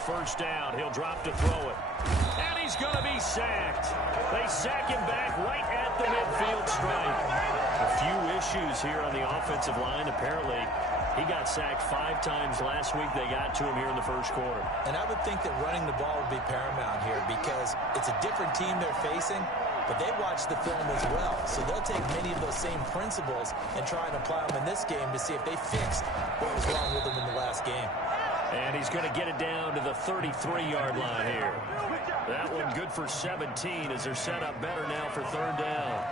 first down. He'll drop to throw it. And he's going to be sacked. They sack him back right at the midfield stripe. A few issues here on the offensive line. Apparently, he got sacked 5 times last week. They got to him here in the first quarter. And I would think that running the ball would be paramount here because it's a different team they're facing, but they watch the film as well. So they'll take many of those same principles and try and apply them in this game to see if they fixed what was wrong with them in the last game. And he's going to get it down to the 33-yard line here. That one good for 17 as they're set up better now for third down.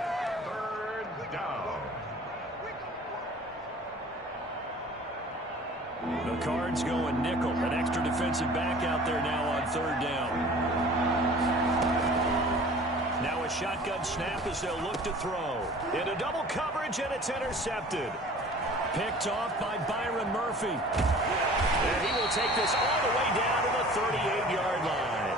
Third down. The Cards going nickel. An extra defensive back out there now on third down. Now a shotgun snap as they'll look to throw. Into double coverage, and it's intercepted. Picked off by Byron Murphy. And he will take this all the way down to the 38-yard line.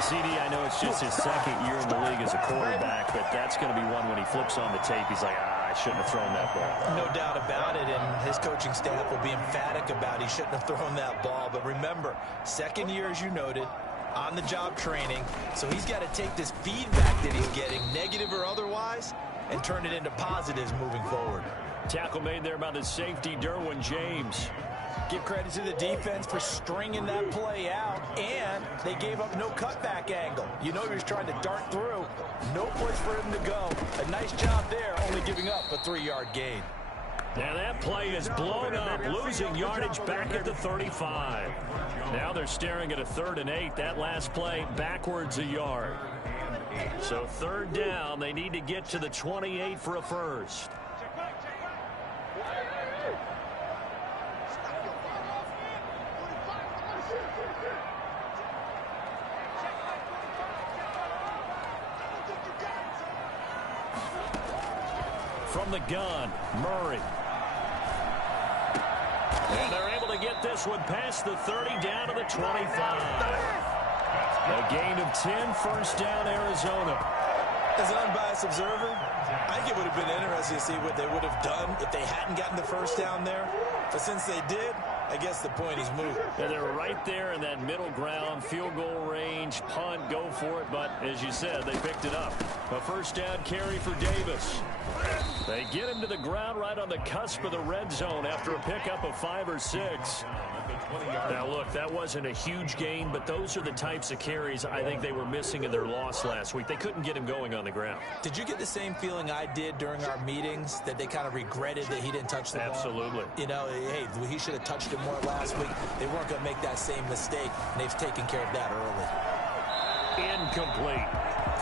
CD, I know it's just his second year in the league as a quarterback, but that's going to be one when he flips on the tape. He's like, I shouldn't have thrown that ball. No doubt about it, and his coaching staff will be emphatic about he shouldn't have thrown that ball. But remember, second year, as you noted, on-the-job training, so he's got to take this feedback that he's getting, negative or otherwise, and turn it into positives moving forward. Tackle made there by the safety, Derwin James. Give credit to the defense for stringing that play out, and they gave up no cutback angle. You know he was trying to dart through. No place for him to go. A nice job there, only giving up a 3-yard gain. Now that play is blown up, losing yardage back at the 35. Now they're staring at a 3rd and 8. That last play backwards a yard. So third down, they need to get to the 28 for a first. From the gun, Murray. And they're able to get this one past the 30 down to the 25. A gain of 10, first down, Arizona. As an unbiased observer, I think it would have been interesting to see what they would have done if they hadn't gotten the first down there. But since they did, I guess the point is moved. Yeah, they were right there in that middle ground, field goal range, punt, go for it. But as you said, they picked it up. A first down carry for Davis. They get him to the ground right on the cusp of the red zone after a pickup of 5 or 6. Now, look, that wasn't a huge gain, but those are the types of carries I think they were missing in their loss last week. They couldn't get him going on the ground. Did you get the same feeling I did during our meetings, that they kind of regretted that he didn't touch the ball? Absolutely. You know, hey, he should have touched it more last week. They weren't going to make that same mistake, and they've taken care of that early. Incomplete.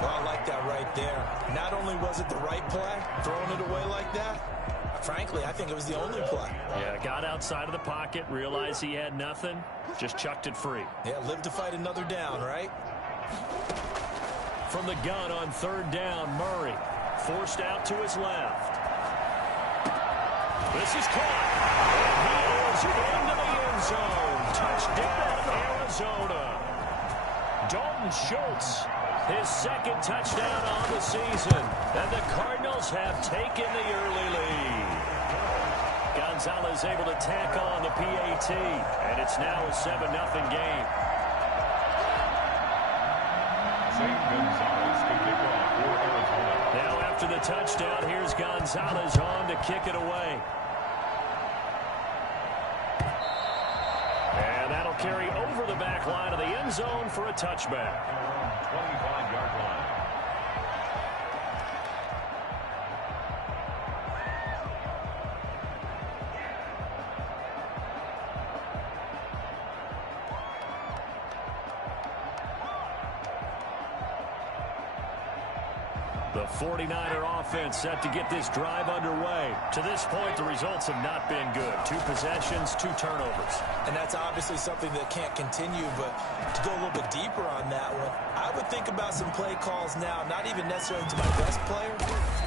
Well, I like that right there. Not only was it the right play, throwing it away like that, frankly, I think it was the only play. Yeah, got outside of the pocket, realized he had nothing, just chucked it free. Yeah, live to fight another down, right? From the gun on third down, Murray forced out to his left. This is caught. And he is into the end zone. Touchdown, Arizona. Dalton Schultz, his second touchdown on the season. And the Cardinals have taken the early lead. Gonzalez able to tack on the PAT. And it's now a 7-0 game. St. Gonzalez to kick off for Arizona. Now after the touchdown, here's Gonzalez on to kick it away. And that'll carry over the back line of the end zone for a touchback. 25-yard line. The 49er offense set to get this drive underway. To this point, the results have not been good. 2 possessions, 2 turnovers. And that's obviously something that can't continue, but to go a little bit deeper on that one, I would think about some play calls now, not even necessarily to my best player,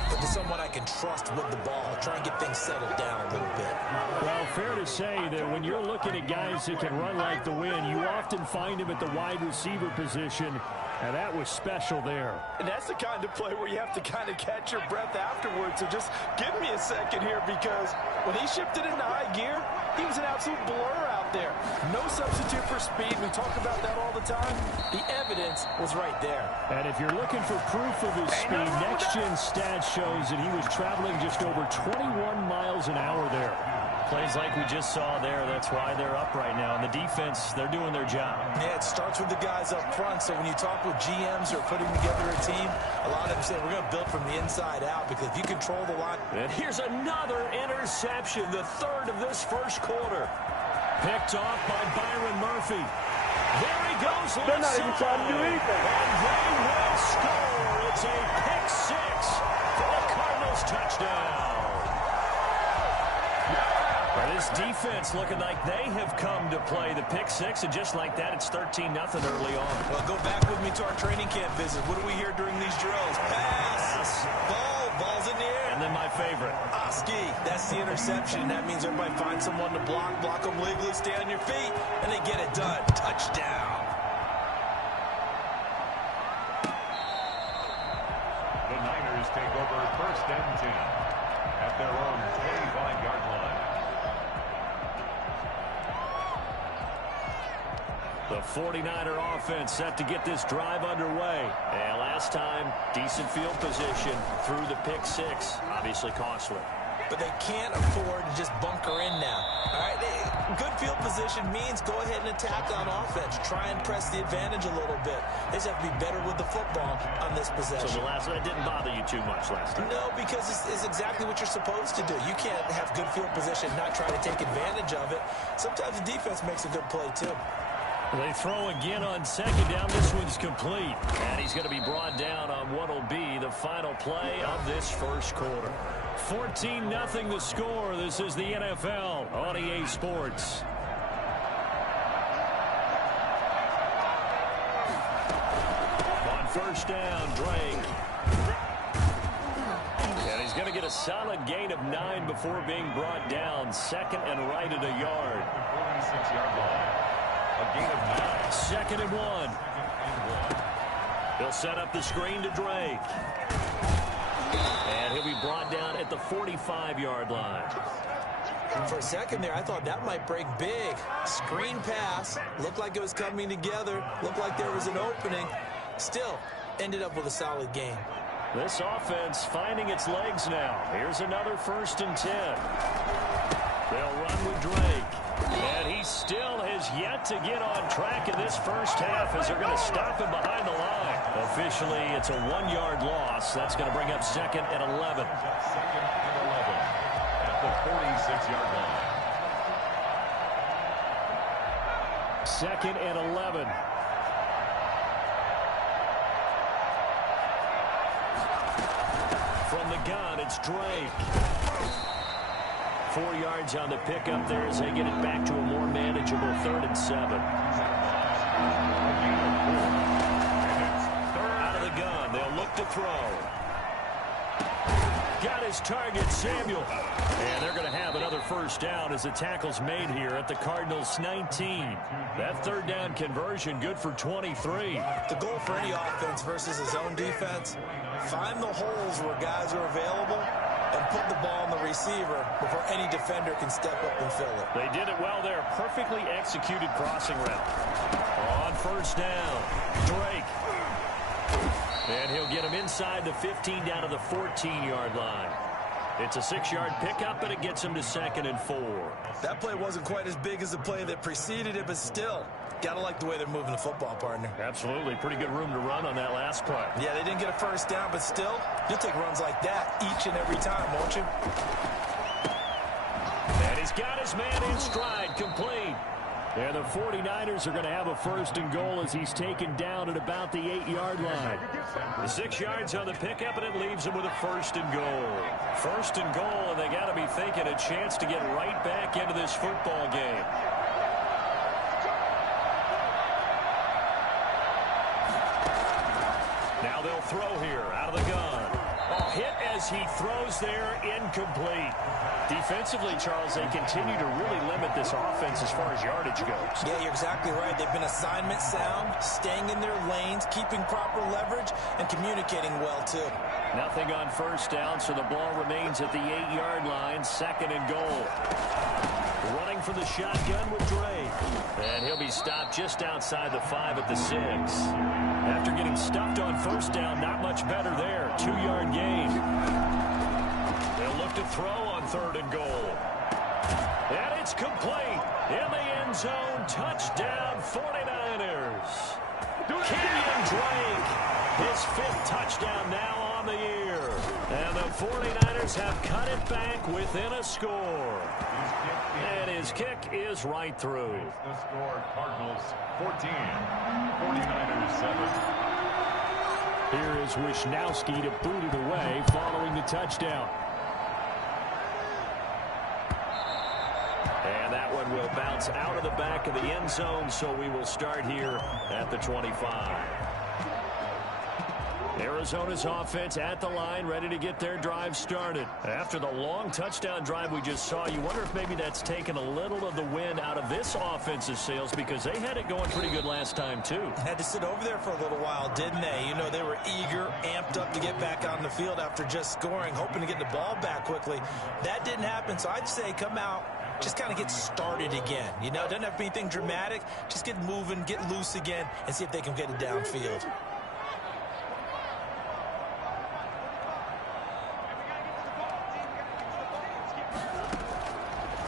but to someone I can trust with the ball. Try and get things settled down a little bit. Well, fair to say that when you're looking at guys that can run like the wind, you often find them at the wide receiver position. And that was special there. And that's the kind of play where you have to kind of catch your breath afterwards. So just give me a second here, because when he shifted into high gear, He was an absolute blur out there. No substitute for speed. We talk about that all the time. The evidence was right there. And if you're looking for proof of his speed, Next Gen Stats shows that he was traveling just over 21 miles an hour there. Plays like we just saw there, that's why they're up right now. And the defense, they're doing their job. Yeah, it starts with the guys up front. So when you talk with GMs who are putting together a team, a lot of them say we're going to build from the inside out because if you control the line. And here's another interception, the third of this first quarter. Picked off by Byron Murphy. There he goes. They're not even trying to do anything. And they will score. It's a pick six for the Cardinals touchdown. Well, this defense looking like they have come to play the pick six, and just like that, it's 13-0 early on. Well, go back with me to our training camp visit. What do we hear during these drills? Pass. Ball's in the air. And then my favorite. Oski, that's the interception. That means everybody finds someone to block them legally, stay on your feet, and they get it done. Touchdown. The Niners take over first and 10 at their own 25-yard line. The 49er offense set to get this drive underway. And last time, decent field position through the pick six. Obviously costly. But they can't afford to just bunker in now. All right, good field position means go ahead and attack on offense. Try and press the advantage a little bit. They just have to be better with the football on this possession. So the last one didn't bother you too much last time? No, because it's exactly what you're supposed to do. You can't have good field position, not try to take advantage of it. Sometimes the defense makes a good play, too. They throw again on second down. This one's complete. And he's going to be brought down on what will be the final play of this first quarter. 14-0 the score. This is the NFL on EA Sports. On first down, Drake. And he's going to get a solid gain of 9 before being brought down. Second and right at a yard. 46-yard line. A gain of 9. Second and 1. He'll set up the screen to Drake. And he'll be brought down at the 45-yard line. For a second there, I thought that might break big. Screen pass. Looked like it was coming together. Looked like there was an opening. Still, ended up with a solid gain. This offense finding its legs now. Here's another 1st and 10. They'll run with Drake. And he still has yet to get on track in this first half as they're going to stop him behind the line. Officially, it's a 1-yard loss. That's going to bring up 2nd and 11. 2nd and 11 at the 46-yard line. 2nd and 11. From the gun, it's Drake. 4 yards on the pickup there as they get it back to a more manageable 3rd and 7. Out of the gun, they'll look to throw. Got his target, Samuel. And they're going to have another first down as the tackle's made here at the Cardinals' 19. That 3rd down conversion good for 23. The goal for any offense versus his own defense, find the holes where guys are available and put the ball on the receiver before any defender can step up and fill it. They did it well there. Perfectly executed crossing route. On first down, Drake. And he'll get him inside the 15 down to the 14-yard line. It's a 6-yard pickup, but it gets him to 2nd and 4. That play wasn't quite as big as the play that preceded it, but still, gotta like the way they're moving the football, partner. Absolutely. Pretty good room to run on that last play. Yeah, they didn't get a first down, but still, you'll take runs like that each and every time, won't you? And he's got his man in stride, complete. And the 49ers are going to have a 1st and goal as he's taken down at about the 8-yard line. The 6 yards on the pickup, and it leaves him with a 1st and goal. 1st and goal, and they got to be thinking a chance to get right back into this football game. Now they'll throw here out of the gun. Oh, hit as he throws there, incomplete. Defensively, Charles, they continue to really limit this offense as far as yardage goes. Yeah, you're exactly right. They've been assignment sound, staying in their lanes, keeping proper leverage, and communicating well, too. Nothing on first down, so the ball remains at the 8-yard line, 2nd and goal. Running for the shotgun with Drake. And he'll be stopped just outside the 5 at the 6. After getting stuffed on first down, not much better there. 2-yard gain. They'll look to throw on 3rd and goal. And it's complete. In the end zone. Touchdown 49ers. Kenyon Drake. His 5th touchdown now on the year. And the 49ers have cut it back within a score. And his kick is right through. The score, Cardinals 14, 49ers 7. Here is Wisnowski to boot it away following the touchdown. And that one will bounce out of the back of the end zone, so we will start here at the 25. Arizona's offense at the line, ready to get their drive started. After the long touchdown drive we just saw, you wonder if maybe that's taken a little of the wind out of this offense's sails, because they had it going pretty good last time, too. Had to sit over there for a little while, didn't they? You know, they were eager, amped up to get back on the field after just scoring, hoping to get the ball back quickly. That didn't happen, so I'd say come out, just kind of get started again. You know, it doesn't have to be anything dramatic. Just get moving, get loose again, and see if they can get it downfield.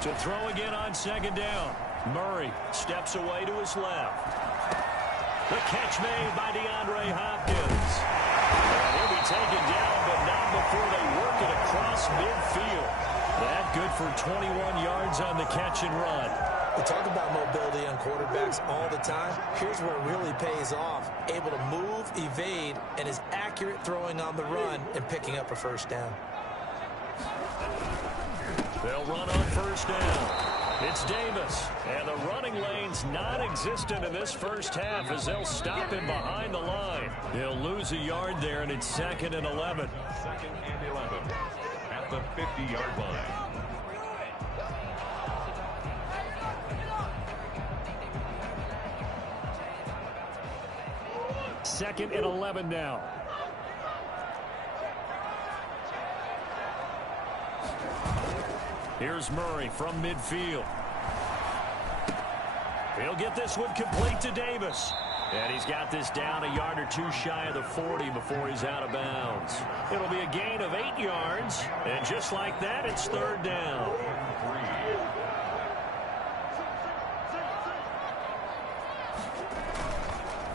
To throw again on 2nd down. Murray steps away to his left. The catch made by DeAndre Hopkins. And he'll be taken down, but not before they work it across midfield. That good for 21 yards on the catch and run. We talk about mobility on quarterbacks all the time. Here's where it really pays off. Able to move, evade, and is accurate throwing on the run and picking up a 1st down. They'll run on 1st down. It's Davis. And the running lane's non-existent in this first half as they'll stop him behind the line. They'll lose a yard there, and it's 2nd and 11. 2nd and 11 at the 50-yard line. Second and 11 now. Here's Murray from midfield. He'll get this one complete to Davis. And he's got this down a yard or two shy of the 40 before he's out of bounds. It'll be a gain of 8 yards. And just like that, it's 3rd down.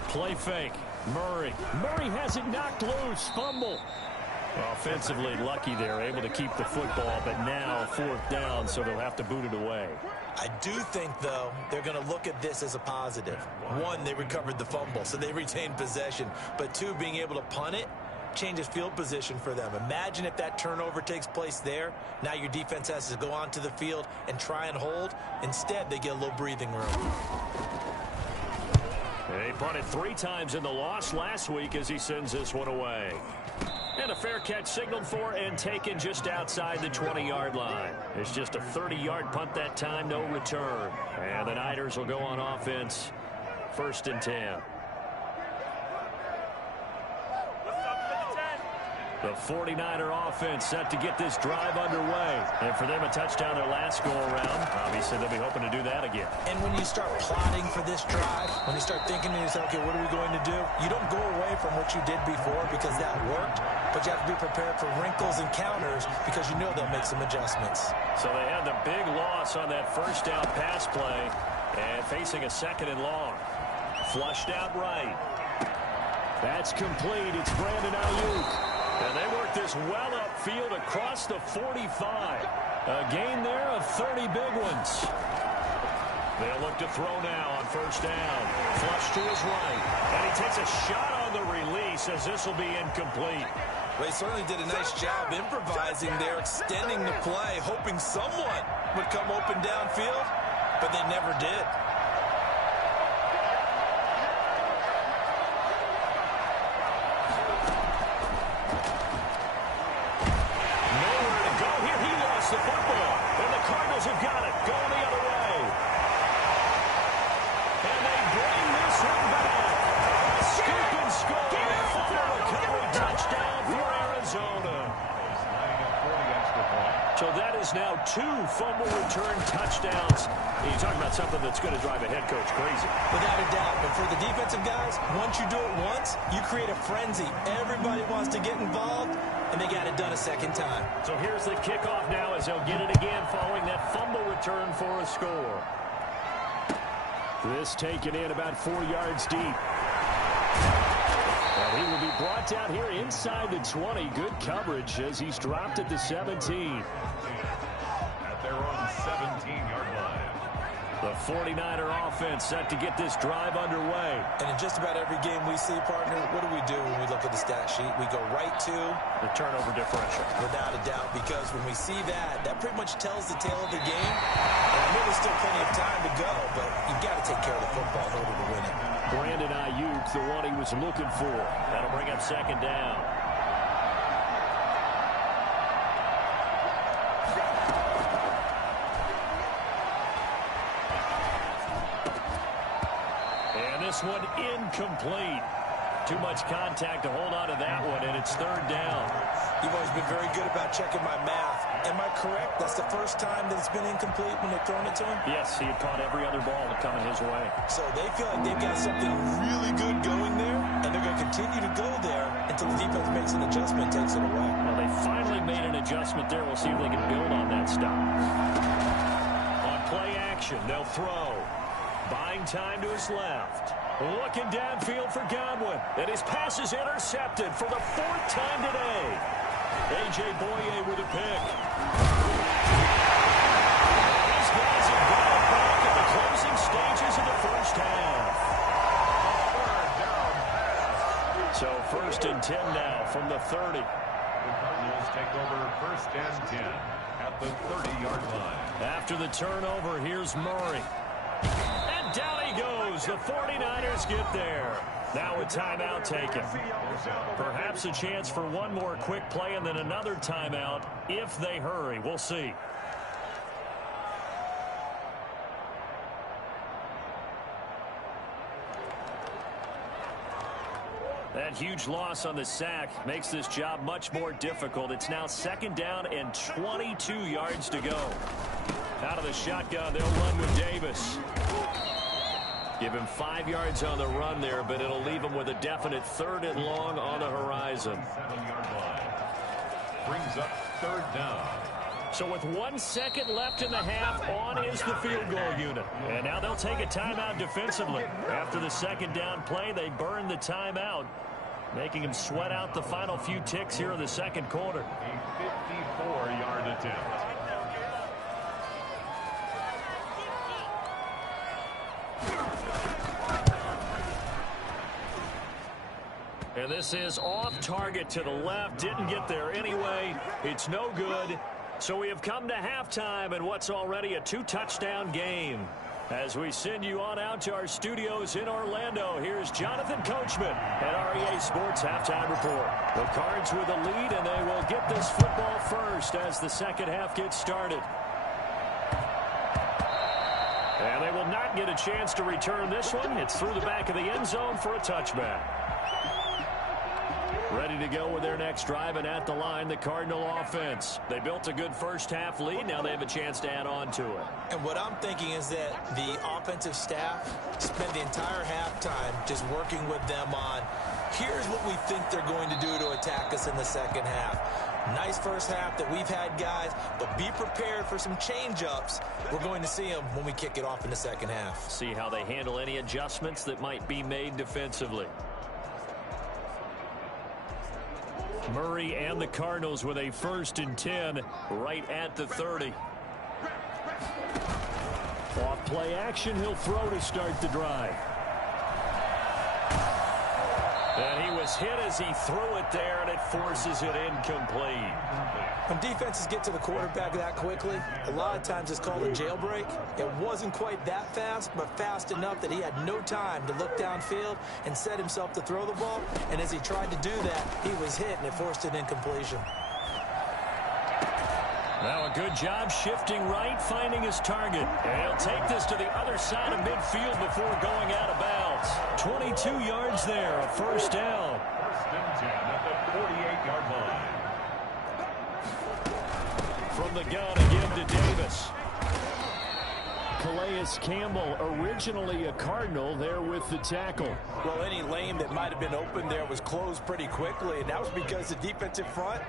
Play fake. Murray. Murray has it knocked loose. Fumble. Offensively lucky there, able to keep the football, but now 4th down, so they'll have to boot it away. I do think, though, they're going to look at this as a positive. 1, they recovered the fumble, so they retained possession. But 2, being able to punt it changes field position for them. Imagine if that turnover takes place there. Now your defense has to go onto the field and try and hold. Instead, they get a little breathing room. They punted 3 times in the loss last week as he sends this one away. And a fair catch signaled for and taken just outside the 20-yard line. It's just a 30-yard punt that time, no return. And the Niners will go on offense, 1st and 10. The 49er offense set to get this drive underway. And for them, a touchdown their last go-around. Obviously, they'll be hoping to do that again. And when you start plotting for this drive, when you start thinking to yourself, okay, what are we going to do? You don't go away from what you did before because that worked, but you have to be prepared for wrinkles and counters because you know they'll make some adjustments. So they had the big loss on that 1st down pass play and facing a 2nd and long. Flushed out right. That's complete. It's Brandon Ayuk. And they work this well upfield across the 45. A gain there of 30 big ones. They'll look to throw now on 1st down. Flush to his right. And he takes a shot on the release as this will be incomplete. Well, he certainly did a nice job improvising there, extending the play, hoping someone would come open downfield, but they never did. The football, and the Cardinals have got it, going the other way. And they bring this one back. Scoop and score. Fumble recovery touchdown for Arizona. Lining up for the extra point. So that is now 2 fumble return touchdowns. You talk about something that's going to drive a head coach crazy. Without a doubt. But for the defensive guys, once you do it once, you create a frenzy. Everybody wants to get involved, and they got it done a second time. So here's the kickoff now as they'll get it again following that fumble return for a score. This taken in about 4 yards deep. And he will be brought down here inside the 20. Good coverage as he's dropped at the 17. At their own 17-yard line. The 49er offense set to get this drive underway. And in just about every game we see, partner, what do we do when we look at the stat sheet? We go right to the turnover differential. Without a doubt, because when we see that, that pretty much tells the tale of the game. And I know there's still plenty of time to go, but you've got to take care of the football in order to win it. Brandon Ayuk, the one he was looking for. That'll bring up second down. And this one incomplete. Too much contact to hold on to that one, and it's third down. You've always been very good about checking my math. Am I correct? That's the first time that it's been incomplete when they've thrown it to him? Yes, he had caught every other ball coming his way. So they feel like they've got something really good going there, and they're going to continue to go there until the defense makes an adjustment and takes it away. Well, they finally made an adjustment there. We'll see if they can build on that stop. On play action, they'll throw. Buying time to his left. Looking downfield for Godwin. And his pass is intercepted for the 4th time today. A.J. Boye with a pick. These guys have got it back in the closing stages of the first half. So 1st and 10 now from the 30. The Cardinals take over 1st and 10 at the 30-yard line. After the turnover, here's Murray. And down he goes. The 49ers get there. Now a timeout taken. Perhaps a chance for one more quick play and then another timeout if they hurry. We'll see. That huge loss on the sack makes this job much more difficult. It's now 2nd down and 22 yards to go. Out of the shotgun, they'll run with Davis. Give him 5 yards on the run there, but it'll leave him with a definite 3rd and long on the horizon. 7-yard line. Brings up 3rd down. So with 1 second left in the half, on is the field goal unit. And now they'll take a timeout defensively. After the 2nd down play, they burn the timeout, making him sweat out the final few ticks here in the 2nd quarter. A 54-yard attempt. And this is off target to the left. Didn't get there anyway. It's no good. So we have come to halftime in what's already a 2-touchdown game. As we send you on out to our studios in Orlando, here's Jonathan Coachman at REA Sports Halftime Report. The Cards with a lead, and they will get this football first as the 2nd half gets started. And they will not get a chance to return this one. It's through the back of the end zone for a touchback. Ready to go with their next drive, and at the line, the Cardinal offense. They built a good first half lead. Now they have a chance to add on to it. And what I'm thinking is that the offensive staff spent the entire halftime just working with them on, here's what we think they're going to do to attack us in the 2nd half. Nice first half that we've had, guys, but be prepared for some change-ups. We're going to see them when we kick it off in the 2nd half. See how they handle any adjustments that might be made defensively. Murray and the Cardinals with a 1st and 10 right at the 30. Off play action, he'll throw to start the drive. And he was hit as he threw it there, and it forces it incomplete. When defenses get to the quarterback that quickly, a lot of times it's called a jailbreak. It wasn't quite that fast, but fast enough that he had no time to look downfield and set himself to throw the ball. And as he tried to do that, he was hit, and it forced an incompletion. Now a good job shifting right, finding his target. And he'll take this to the other side of midfield before going out of bounds. 22 yards there, a 1st down. 1st and 10 at the 48-yard line. from the gun again to Davis. Calais Campbell, originally a Cardinal, there with the tackle. Well, any lane that might have been open there was closed pretty quickly, and that was because the defensive front,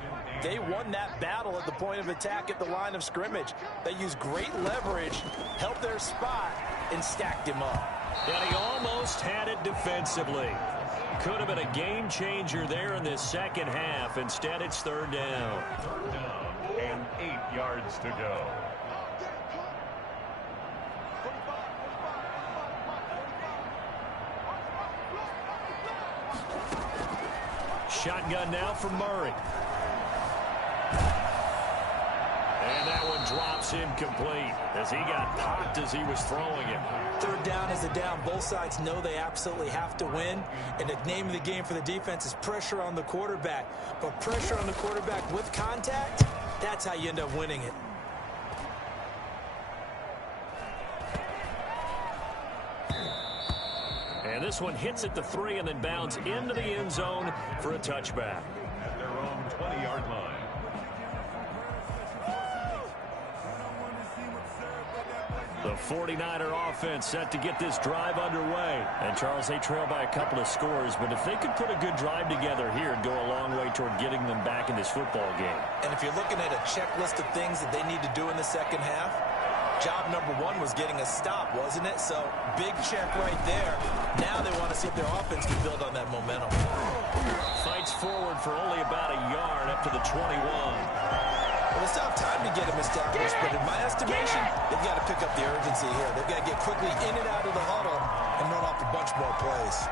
they won that battle at the point of attack at the line of scrimmage. They used great leverage, held their spot, and stacked him up. And he almost had it defensively. Could have been a game changer there in this second half. Instead, it's third down. Third down and 8 yards to go. Shotgun now for Murray. And that one drops incomplete as he got popped as he was throwing it. Third down is a down. Both sides know they absolutely have to win. And the name of the game for the defense is pressure on the quarterback. But pressure on the quarterback with contact, that's how you end up winning it. And this one hits at the 3 and then bounds into the end zone for a touchback. At their own 20-yard line. The 49er offense set to get this drive underway. And, Charles, they trail by a couple of scores, but if they could put a good drive together here and go a long way toward getting them back in this football game. And if you're looking at a checklist of things that they need to do in the second half, job number 1 was getting a stop, wasn't it? So, big check right there. Now they want to see if their offense can build on that momentum. Fights forward for only about a yard up to the 21. Well, they still have time to get him established, but in my estimation, they've got to pick up the urgency here. They've got to get quickly in and out of the huddle and run off a bunch more plays.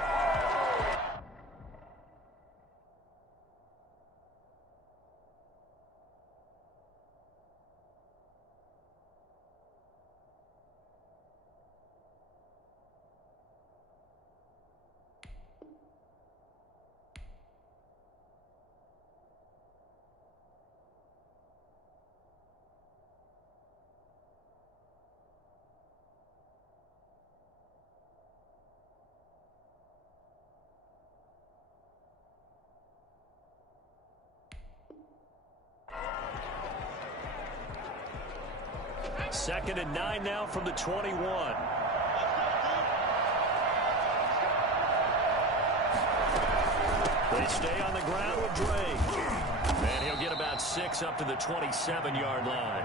Second and 9 now from the 21. They stay on the ground with Drake. And he'll get about 6 up to the 27-yard line.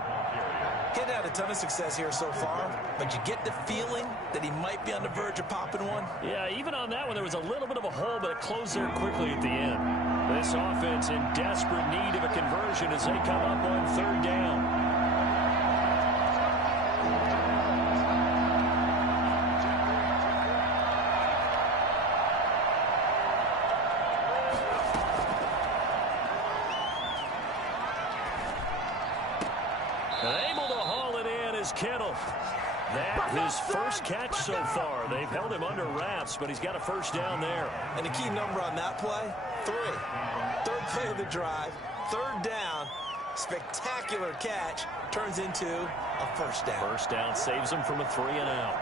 Getting had a ton of success here so far, but you get the feeling that he might be on the verge of popping one. Yeah, even on that one, there was a little bit of a hole, but it closed there quickly at the end. This offense in desperate need of a conversion as they come up on third down. Kittle. That his first catch so far. They've held him under wraps, but he's got a first down there. And the key number on that play, 3. Third play of the drive, third down, spectacular catch, turns into a first down. First down saves him from a 3 and out.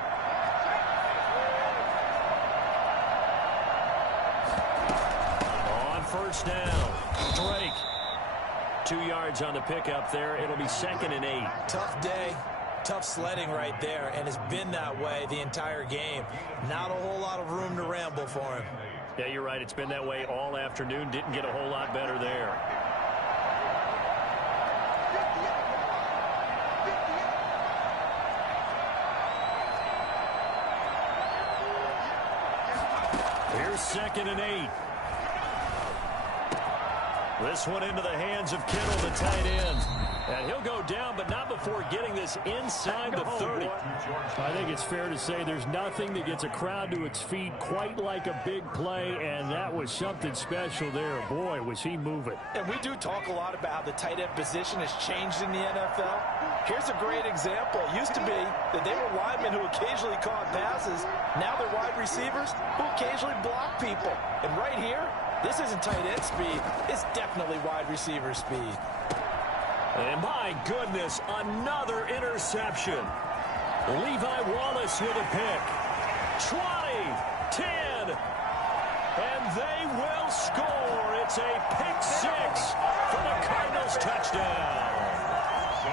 On first down, Drake. 2 yards on the pickup there. It'll be 2nd and 8. Tough day. Tough sledding right there, and it's been that way the entire game. Not a whole lot of room to ramble for him. Yeah, you're right. It's been that way all afternoon. Didn't get a whole lot better there. Here's 2nd and 8. This one into the hands of Kittle, the tight end. And he'll go down, but not before getting this inside the 30. I think it's fair to say there's nothing that gets a crowd to its feet quite like a big play, and that was something special there. Boy, was he moving. And we do talk a lot about how the tight end position has changed in the NFL. Here's a great example. It used to be that they were linemen who occasionally caught passes. Now they're wide receivers who occasionally block people. And right here, this isn't tight end speed. It's definitely wide receiver speed. And my goodness, another interception. Levi Wallace with a pick. 20, 10, and they will score. It's a pick 6 for the Cardinals touchdown.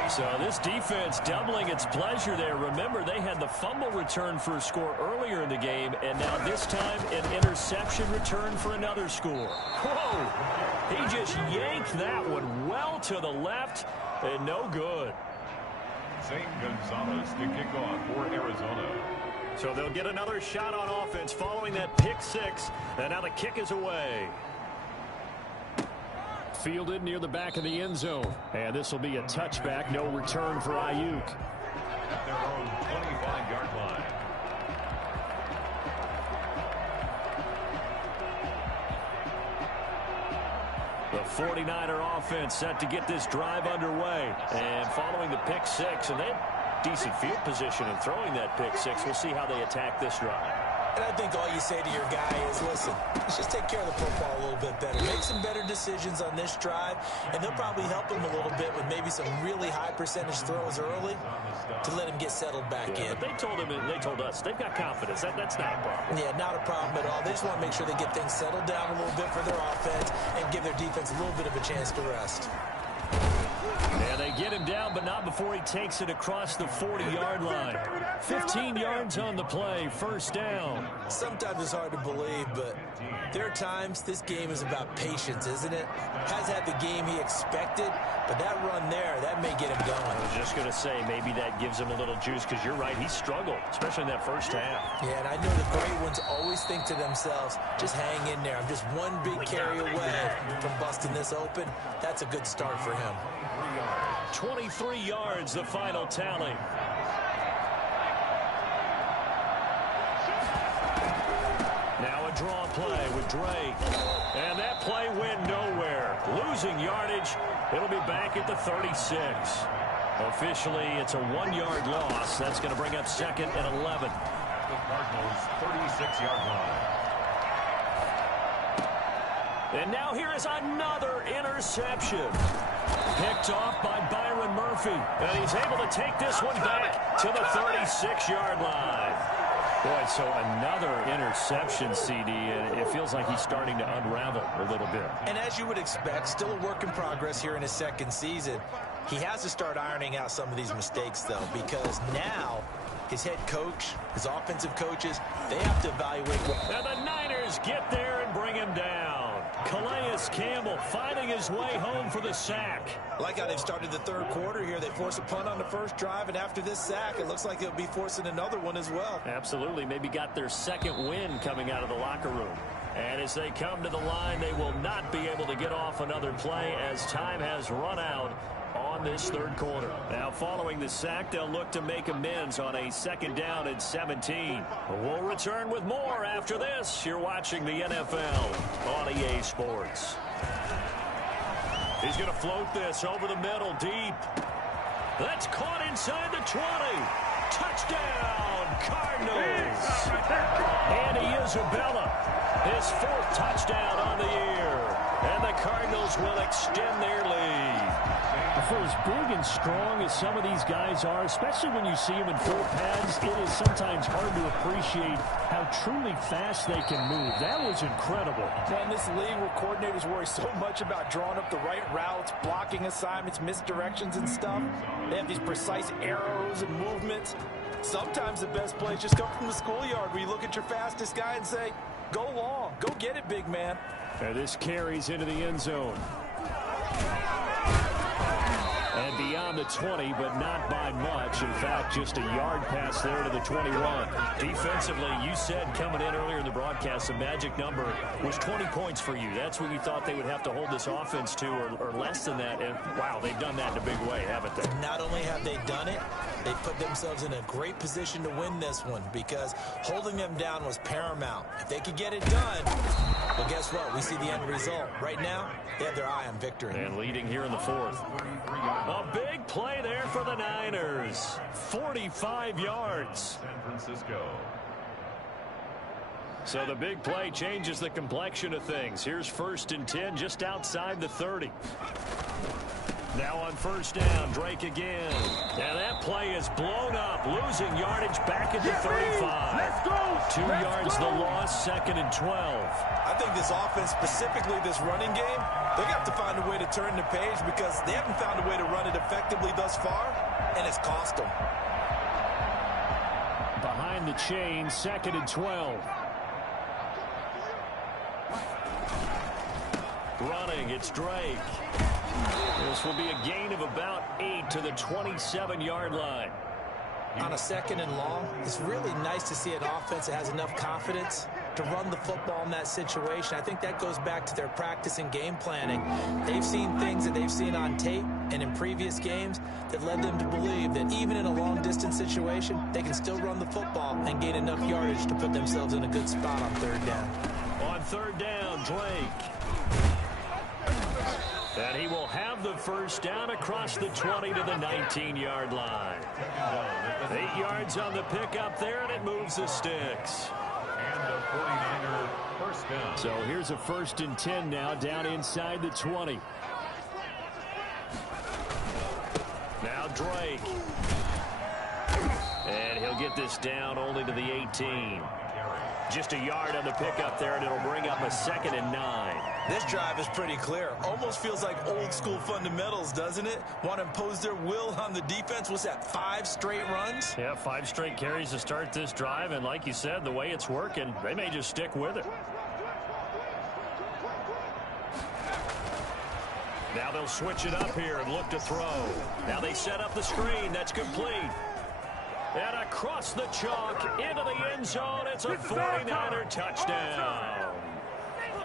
So this defense doubling its pleasure there. Remember, they had the fumble return for a score earlier in the game, and now this time an interception return for another score. Whoa! He just yanked that one well to the left, and no good. Zane Gonzalez to kick off for Arizona. So they'll get another shot on offense following that pick six, and now the kick is away. Fielded near the back of the end zone. And this will be a touchback. No return for Ayuk. At their own 25-yard line. The 49er offense set to get this drive underway. And following the pick six, and they had decent field position in throwing that pick six. We'll see how they attack this drive. And I think all you say to your guy is, listen, let's just take care of the football a little bit better. Make some better decisions on this drive, and they'll probably help him a little bit with maybe some really high percentage throws early to let him get settled back in. But they told him, and they told us, they've got confidence. That's not a problem. Yeah, not a problem at all. They just want to make sure they get things settled down a little bit for their offense and give their defense a little bit of a chance to rest. And they get him down, but not before he takes it across the 40-yard line. 15 yards on the play, first down. Sometimes it's hard to believe, but there are times this game is about patience, isn't it? Has had the game he expected, but that run there, that may get him going. I was just going to say, maybe that gives him a little juice, because you're right, he struggled, especially in that first half. Yeah, and I know the great ones always think to themselves, just hang in there. I'm just one big carry away from busting this open. That's a good start for him. 23 yards, the final tally. Now a draw play with Drake. And that play went nowhere. Losing yardage. It'll be back at the 36. Officially, it's a 1-yard loss. That's going to bring up second and 11. The Cardinals' 36-yard line. And now here is another interception. Picked off by Byron Murphy. And he's able to take this one back to the 36-yard line. Boy, so another interception, CD, and it feels like he's starting to unravel a little bit. And as you would expect, still a work in progress here in his second season. He has to start ironing out some of these mistakes, though, because now his head coach, his offensive coaches, they have to evaluate. And the Niners get there and bring him down. Calais Campbell finding his way home for the sack. Like how they've started the third quarter here. They force a punt on the first drive, and after this sack, it looks like they'll be forcing another one as well. Absolutely. Maybe got their second win coming out of the locker room. And as they come to the line, they will not be able to get off another play as time has run out on this third quarter. Now, following the sack, they'll look to make amends on a second down and 17. We'll return with more after this. You're watching the NFL on EA Sports. He's going to float this over the middle, deep. That's caught inside the 20. Touchdown, Cardinals. Andy Isabella, his fourth touchdown on the year. And the Cardinals will extend their lead. For as big and strong as some of these guys are, especially when you see them in full pads, it is sometimes hard to appreciate how truly fast they can move. That was incredible. In this league where coordinators worry so much about drawing up the right routes, blocking assignments, misdirections and stuff, they have these precise arrows and movements. Sometimes the best plays just come from the schoolyard where you look at your fastest guy and say, go long, go get it, big man. And this carries into the end zone. And beyond the 20, but not by much. In fact, just a yard pass there to the 21. Defensively, you said coming in earlier in the broadcast, the magic number was 20 points for you. That's what you thought they would have to hold this offense to, or less than that. And, wow, they've done that in a big way, haven't they? Not only have they done it, they put themselves in a great position to win this one because holding them down was paramount. If they could get it done, well, guess what? We see the end result. Right now, they have their eye on victory. And leading here in the fourth. A big play there for the Niners. 45 yards. San Francisco. So the big play changes the complexion of things. Here's 1st and 10 just outside the 30. Now on first down, Drake again. Now that play is blown up, losing yardage back at the 35. Let's go. 2 yards the loss, 2nd and 12. I think this offense, specifically this running game, they're going to have to find a way to turn the page because they haven't found a way to run it effectively thus far, and it's cost them. Behind the chain, 2nd and 12. Running, it's Drake. This will be a gain of about 8 to the 27-yard line. On a 2nd and long, it's really nice to see an offense that has enough confidence to run the football in that situation. I think that goes back to their practice and game planning. They've seen things that they've seen on tape and in previous games that led them to believe that even in a long-distance situation, they can still run the football and gain enough yardage to put themselves in a good spot on 3rd down. On 3rd down, Drake. And he will have the first down across the 20 to the 19-yard line. 8 yards on the pickup there, and it moves the sticks. And a 49er first down. So here's a 1st and 10 now, down inside the 20. Now Drake. And he'll get this down only to the 18. Just a yard on the pickup there, and it'll bring up a 2nd and 9. This drive is pretty clear. Almost feels like old school fundamentals, doesn't it? Want to impose their will on the defense. What's that, 5 straight runs? Yeah, 5 straight carries to start this drive, and like you said, the way it's working, they may just stick with it. Now they'll switch it up here and look to throw. Now they set up the screen. That's complete. And across the chalk into the end zone. It's a 49er touchdown.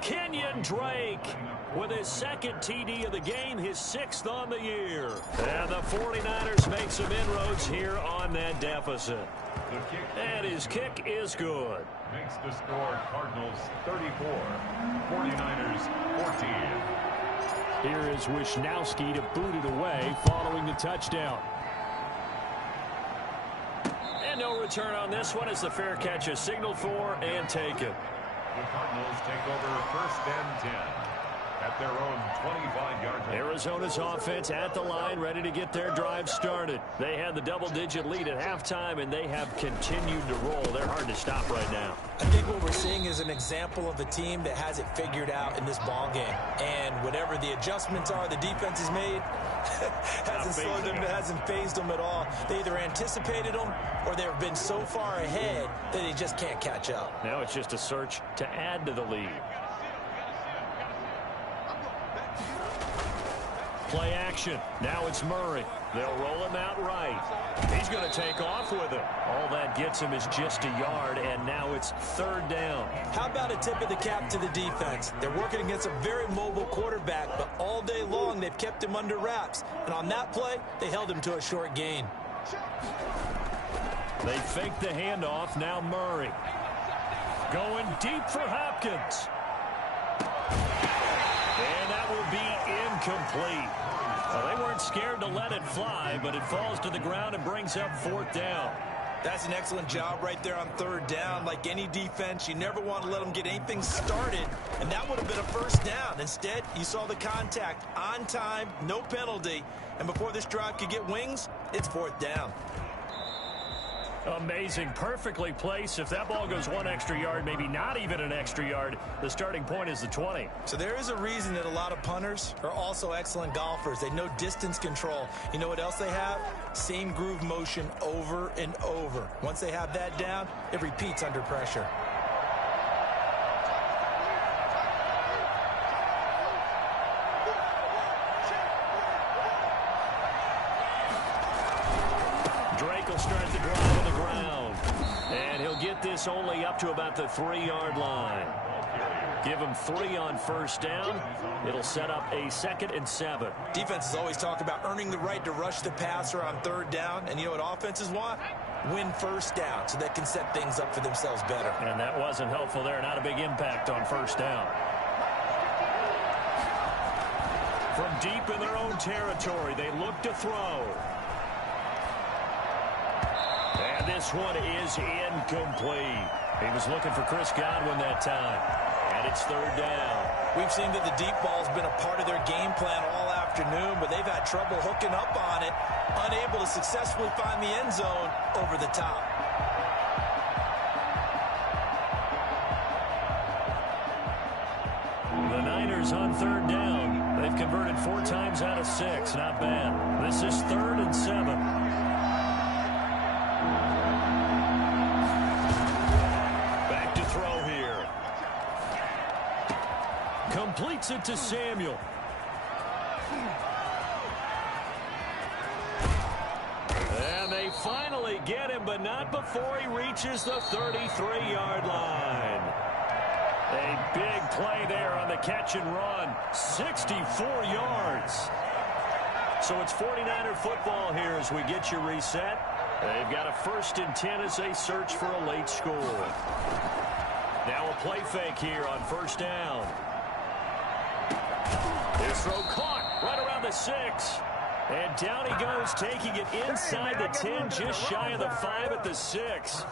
Kenyon Drake with his 2nd TD of the game, his 6th on the year. And the 49ers make some inroads here on that deficit. And his kick is good. Makes the score Cardinals 34, 49ers 14. Here is Wisnowski to boot it away following the touchdown. And no return on this one as the fair catch is signaled for and taken. The Cardinals take over 1st and 10 at their own 25-yard line. Arizona's offense at the line, ready to get their drive started. They had the double-digit lead at halftime, and they have continued to roll. They're hard to stop right now. I think what we're seeing is an example of a team that has it figured out in this ball game. And whatever the adjustments are the defense has made, hasn't slowed them, hasn't phased them at all. They either anticipated them or they've been so far ahead that they just can't catch up. Now it's just a search to add to the lead. Play action. Now it's Murray. They'll roll him out right. He's going to take off with it. All that gets him is just a yard, and now it's 3rd down. How about a tip of the cap to the defense? They're working against a very mobile quarterback, but all day long they've kept him under wraps. And on that play, they held him to a short gain. They fake the handoff. Now Murray. Going deep for Hopkins. And that will be incomplete. Well, they weren't scared to let it fly, but it falls to the ground and brings up 4th down. That's an excellent job right there on 3rd down. Like any defense, you never want to let them get anything started, and that would have been a 1st down. Instead, you saw the contact on time, no penalty, and before this drive could get wings, it's 4th down. Amazing, perfectly placed. If that ball goes 1 extra yard, maybe not even an extra yard, the starting point is the 20. So there is a reason that a lot of punters are also excellent golfers. They know distance control. You know what else they have? Same groove motion over and over. Once they have that down, it repeats under pressure. Drake will start the drive on the ground. And he'll get this only up to about the 3-yard line. Give him 3 on 1st down. It'll set up a 2nd and 7. Defenses always talk about earning the right to rush the passer on 3rd down. And you know what offenses want? Win 1st down so they can set things up for themselves better. And that wasn't helpful there. Not a big impact on 1st down. From deep in their own territory, they look to throw. And this one is incomplete. He was looking for Chris Godwin that time. And it's 3rd down. We've seen that the deep ball has been a part of their game plan all afternoon. afternoon, but they've had trouble hooking up on it, unable to successfully find the end zone over the top. The Niners on third down. They've converted 4 times out of 6. Not bad. This is 3rd and 7. Back to throw here. Completes it to Samuel. And they finally get him, but not before he reaches the 33-yard line. A big play there on the catch and run. 64 yards. So it's 49er football here as we get you reset. They've got a 1st and 10 as they search for a late score. Now a play fake here on 1st down. His throw caught right around the 6. And down he goes, taking it inside the 10, just shy of the 5 at the 6.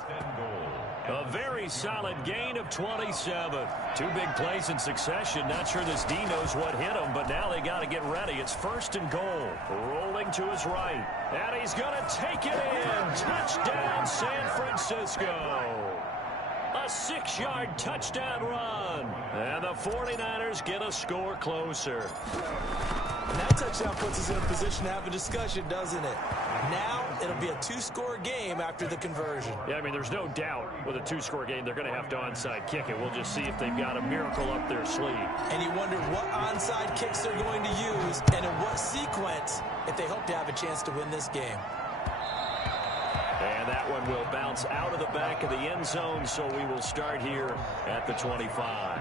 A very solid gain of 27. 2 big plays in succession. Not sure this D knows what hit him, but now they got to get ready. It's 1st and goal. Rolling to his right. And he's going to take it in. Touchdown, San Francisco. A 6-yard touchdown run. And the 49ers get a score closer. And that touchdown puts us in a position to have a discussion, doesn't it? Now it'll be a 2-score game after the conversion. Yeah, I mean, there's no doubt with a 2-score game they're going to have to onside kick it. We'll just see if they've got a miracle up their sleeve. And you wonder what onside kicks they're going to use and in what sequence if they hope to have a chance to win this game. And that one will bounce out of the back of the end zone, so we will start here at the 25.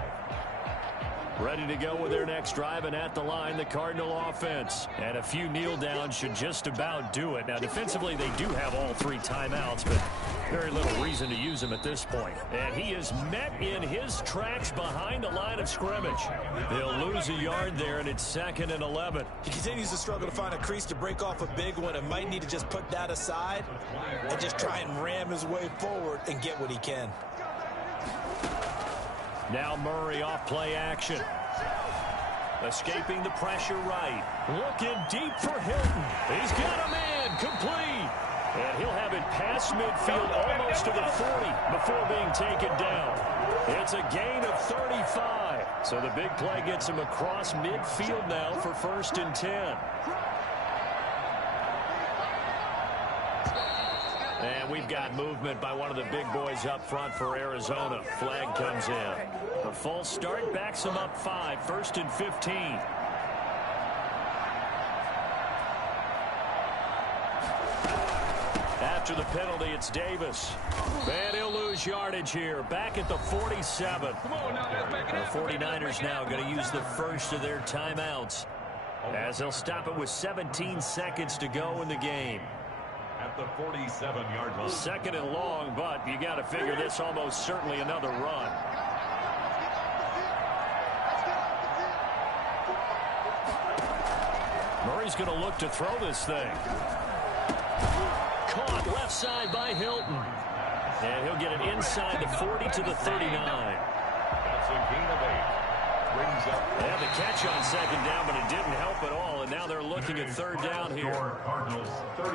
Ready to go with their next drive, and at the line, the Cardinal offense. And a few kneel downs should just about do it. Now, defensively, they do have all 3 timeouts, but very little reason to use them at this point. And he is met in his tracks behind the line of scrimmage. They'll lose a yard there, and it's 2nd and 11. He continues to struggle to find a crease to break off a big one and might need to just put that aside and just try and ram his way forward and get what he can. Now Murray off play action. Escaping the pressure right. Looking deep for Hilton. He's got a man complete. And he'll have it past midfield almost to the 40 before being taken down. It's a gain of 35. So the big play gets him across midfield now for 1st and 10. And we've got movement by one of the big boys up front for Arizona. Flag comes in. A false start backs him up 5. 1st and 15. After the penalty, it's Davis. And he'll lose yardage here. Back at the 47. The 49ers now going to use the first of their timeouts, as they'll stop it with 17 seconds to go in the game. At the 47-yard line. 2nd and long, but you got to figure this almost certainly another run. Murray's going to look to throw this thing. Caught left side by Hilton. And he'll get it inside the 40 to the 39. That's a gain of 8. Brings up. They had the catch on 2nd down, but it didn't help at all. And now they're looking at 3rd down here. Cardinals 30.